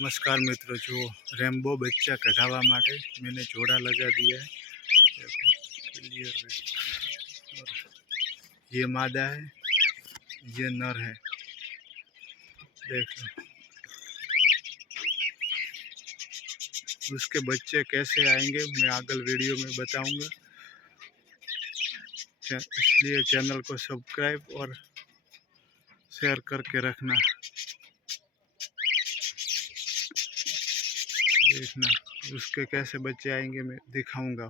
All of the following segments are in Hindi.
नमस्कार मित्रों, जो रेम्बो बच्चा कढ़ावा माटे मैंने जोड़ा लगा दिया है। देखो क्लियर है। और ये मादा है, ये नर है। देख लो उसके बच्चे कैसे आएंगे मैं आगे वीडियो में बताऊंगा। इसलिए चैनल को सब्सक्राइब और शेयर करके रखना। देखना उसके कैसे बच्चे आएंगे मैं दिखाऊंगा,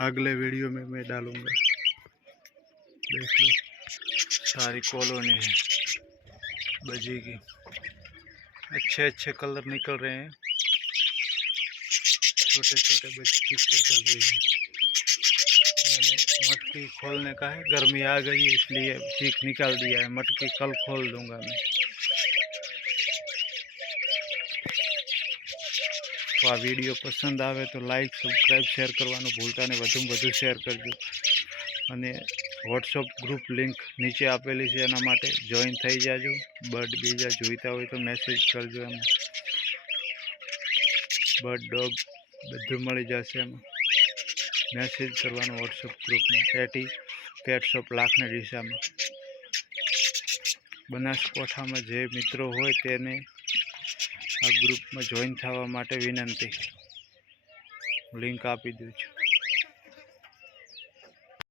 अगले वीडियो में मैं डालूंगा। देख लो सारी कॉलोनी है बजी की, अच्छे अच्छे कलर निकल रहे हैं। छोटे छोटे बच्चे चल रही है। मैंने मटकी खोलने का है, गर्मी आ गई है इसलिए चीख निकाल दिया है। मटकी कल खोल दूंगा मैं। तो आ वीडियो पसंद आवे तो लाइक सब्सक्राइब शेयर करवानुं भूलता नहीं, વધુમાં વધુ शेयर करजो। અને व्हाट्सएप ग्रुप लिंक नीचे आपेली है, एना माटे जॉइन थई जाजो। बर्ड बीजा जोईता होय तो मैसेज करजो। एम बर्ड डॉग बधुं मळी जशे। एम मैसेज करवानुं व्हाट्सएप ग्रुप में एटी पेट शॉप लाखनी दिशा में। बनासकांठा में जे मित्रों होय तेने आ ग्रुप में जॉइन थवा माटे विनंती। लिंक आपी दूँ छुं।